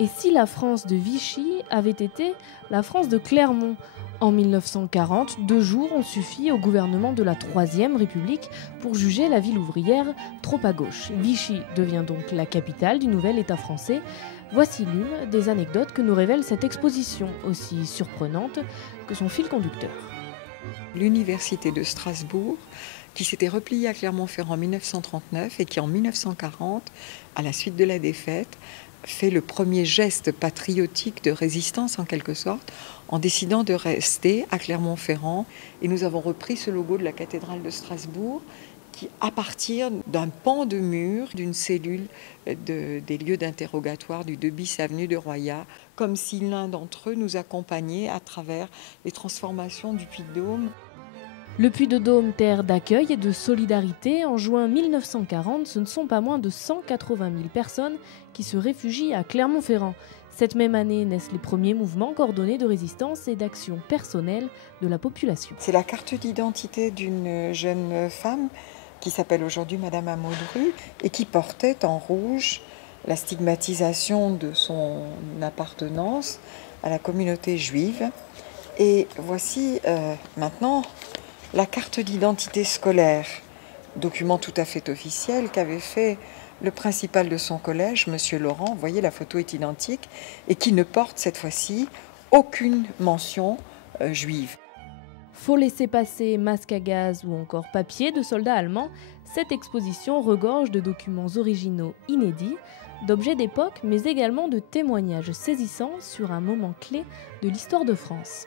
Et si la France de Vichy avait été la France de Clermont? En 1940, 2 jours ont suffi au gouvernement de la Troisième République pour juger la ville ouvrière trop à gauche. Vichy devient donc la capitale du nouvel État français. Voici l'une des anecdotes que nous révèle cette exposition, aussi surprenante que son fil conducteur. L'université de Strasbourg, qui s'était repliée à Clermont-Ferrand en 1939 et qui en 1940, à la suite de la défaite, fait le premier geste patriotique de résistance en quelque sorte, en décidant de rester à Clermont-Ferrand. Et nous avons repris ce logo de la cathédrale de Strasbourg qui, à partir d'un pan de mur, d'une cellule des lieux d'interrogatoire du 2 bis avenue de Royat, comme si l'un d'entre eux nous accompagnait à travers les transformations du Puy-de-Dôme. Le Puy-de-Dôme, terre d'accueil et de solidarité, en juin 1940, ce ne sont pas moins de 180 000 personnes qui se réfugient à Clermont-Ferrand. Cette même année naissent les premiers mouvements coordonnés de résistance et d'action personnelle de la population. C'est la carte d'identité d'une jeune femme qui s'appelle aujourd'hui Madame Amaudru et qui portait en rouge la stigmatisation de son appartenance à la communauté juive. Et voici maintenant la carte d'identité scolaire, document tout à fait officiel qu'avait fait le principal de son collège, Monsieur Laurent, vous voyez la photo est identique, et qui ne porte cette fois-ci aucune mention juive. Faux laissez-passer, masque à gaz ou encore papier de soldats allemands, cette exposition regorge de documents originaux inédits, d'objets d'époque mais également de témoignages saisissants sur un moment clé de l'histoire de France.